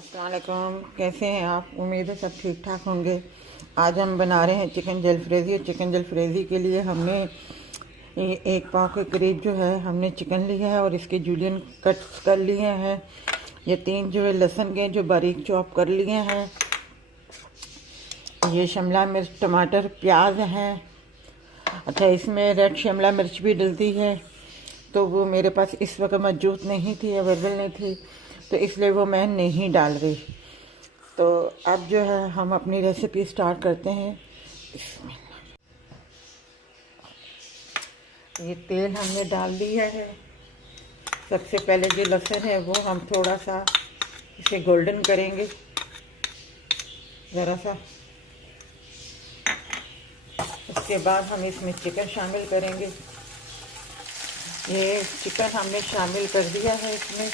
अस्सलाम वालेकुम। कैसे हैं आप? उम्मीद है सब ठीक ठाक होंगे। आज हम बना रहे हैं चिकन जलफ्रेज़ी। और चिकन जलफ्रेज़ी के लिए हमने एक पाव के करीब जो है हमने चिकन लिया है और इसके जूलियन कट्स कर लिए हैं। ये 3 जो है लहसुन के जो बारीक चॉप कर लिए हैं। ये शिमला मिर्च, टमाटर, प्याज हैं। अच्छा, इसमें रेड शिमला मिर्च भी डलती है, तो वो मेरे पास इस वक्त मौजूद नहीं थी, अवेलेबल नहीं थी, तो इसलिए वो मैं नहीं डाल रही। तो अब जो है हम अपनी रेसिपी स्टार्ट करते हैं। इसमें ये तेल हमने डाल दिया है। सबसे पहले जो लहसुन है वो हम थोड़ा सा इसे गोल्डन करेंगे, ज़रा सा। उसके बाद हम इसमें चिकन शामिल करेंगे। ये चिकन हमने शामिल कर दिया है इसमें।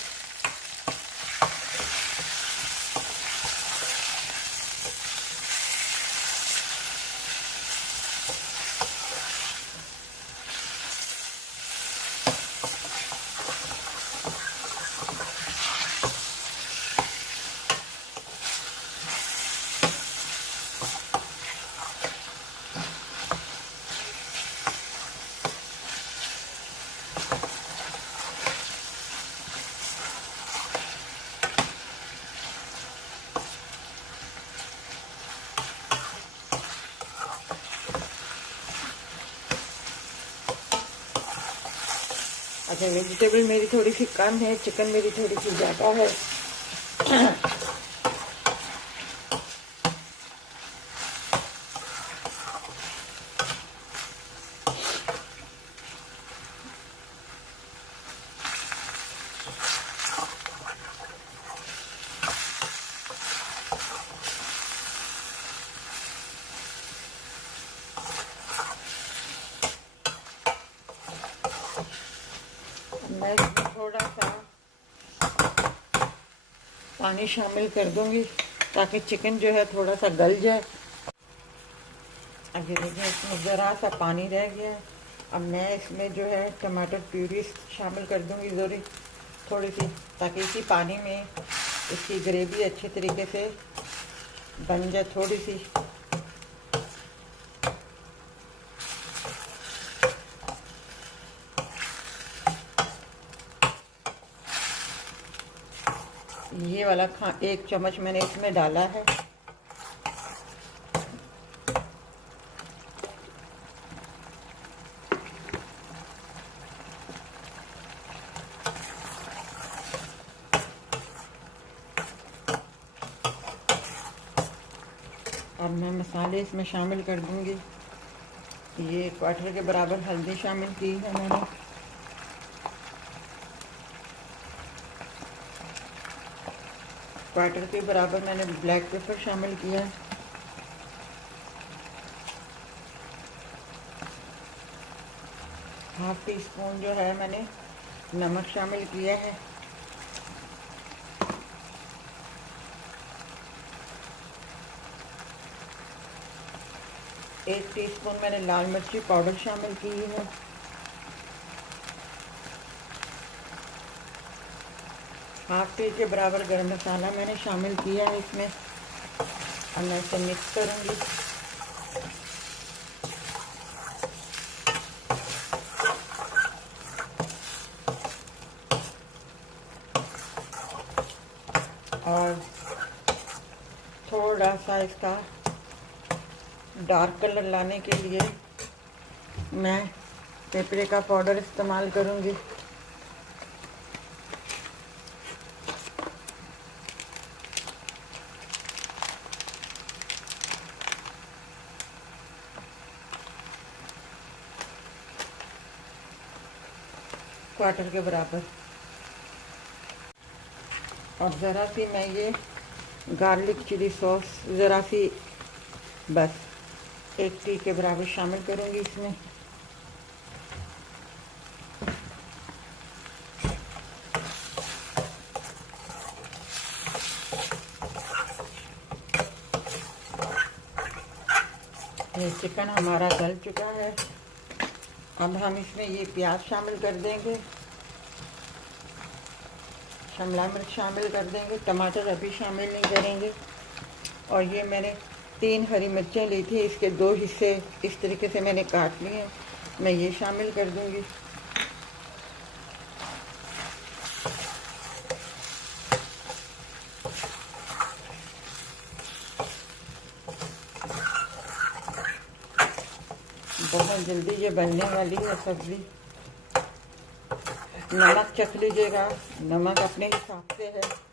अच्छा, वेजिटेबल मेरी थोड़ी सी कम है, चिकन मेरी थोड़ी सी ज़्यादा है। मैं इसमें थोड़ा सा पानी शामिल कर दूंगी ताकि चिकन जो है थोड़ा सा गल जाए। अब ये देखिए, इसमें ज़रा सा पानी रह गया है। अब मैं इसमें जो है टमाटर प्यूरी शामिल कर दूंगी थोड़ी सी, ताकि इसी पानी में इसकी ग्रेवी अच्छे तरीके से बन जाए थोड़ी सी। ये वाला 1 चम्मच मैंने इसमें डाला है। अब मैं मसाले इसमें शामिल कर दूंगी। ये 1/4 के बराबर हल्दी शामिल की है मैंने। क्वार्टर के बराबर मैंने ब्लैक पेपर शामिल किया है। ½ टीस्पून जो है मैंने नमक शामिल किया है। एक टीस्पून मैंने लाल मिर्ची पाउडर शामिल की है। ½ टी के बराबर गरम मसाला मैंने शामिल किया है इसमें। और मैं इसे मिक्स करूँगी। और थोड़ा सा इसका डार्क कलर लाने के लिए मैं पेपरिका पाउडर इस्तेमाल करूँगी। क्वार्टर के बराबर। और ज़रा सी मैं ये गार्लिक चिली सॉस ज़रा सी, बस 1 टी के बराबर शामिल करूँगी इसमें। ये चिकन हमारा गल चुका है। अब हम इसमें ये प्याज शामिल कर देंगे। शिमला मिर्च शामिल कर देंगे, टमाटर अभी शामिल नहीं करेंगे। और ये मैंने 3 हरी मिर्चें ली थी, इसके 2 हिस्से इस तरीके से मैंने काट लिए हैं, मैं ये शामिल कर दूंगी। बहुत जल्दी ये बनने वाली है सब्ज़ी। नमक चख लीजिएगा, नमक अपने हिसाब से है।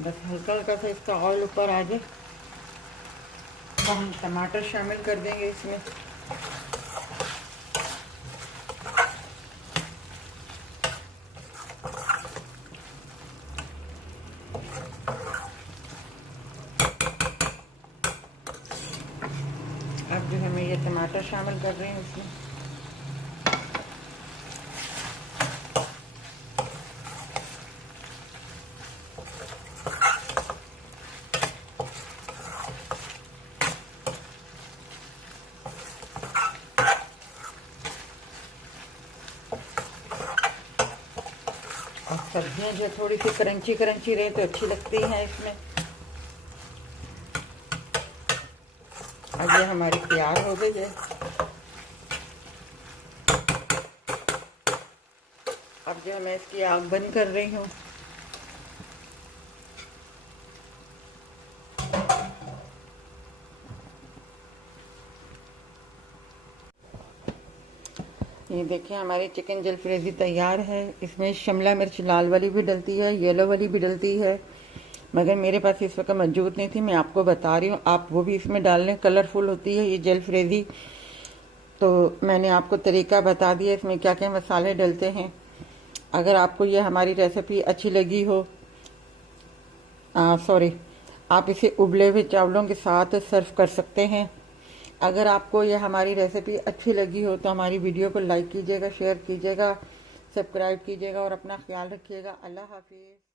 बस हल्का हल्का सा इसका ऑयल ऊपर आ जाए तो हम टमाटर शामिल कर देंगे इसमें। अब जो है मैं ये टमाटर शामिल कर रही हूँ इसमें। और सब्जियां जो थोड़ी सी क्रंची क्रंची रहे तो अच्छी लगती हैं इसमें। अब ये हमारी तैयार हो गई है। अब जो मैं इसकी आग बंद कर रही हूँ। ये देखिए हमारी चिकन जलफ्रेज़ी तैयार है। इसमें शिमला मिर्च लाल वाली भी डलती है, येलो वाली भी डलती है, मगर मेरे पास इस वक्त मौजूद नहीं थी, मैं आपको बता रही हूँ। आप वो भी इसमें डाल लें, कलरफुल होती है ये जलफ्रेज़ी। तो मैंने आपको तरीका बता दिया इसमें क्या क्या मसाले डलते हैं। अगर आपको ये हमारी रेसिपी अच्छी लगी हो, आप इसे उबले हुए चावलों के साथ सर्व कर सकते हैं। अगर आपको ये हमारी रेसिपी अच्छी लगी हो तो हमारी वीडियो को लाइक कीजिएगा, शेयर कीजिएगा, सब्सक्राइब कीजिएगा और अपना ख्याल रखिएगा। अल्लाह हाफिज़।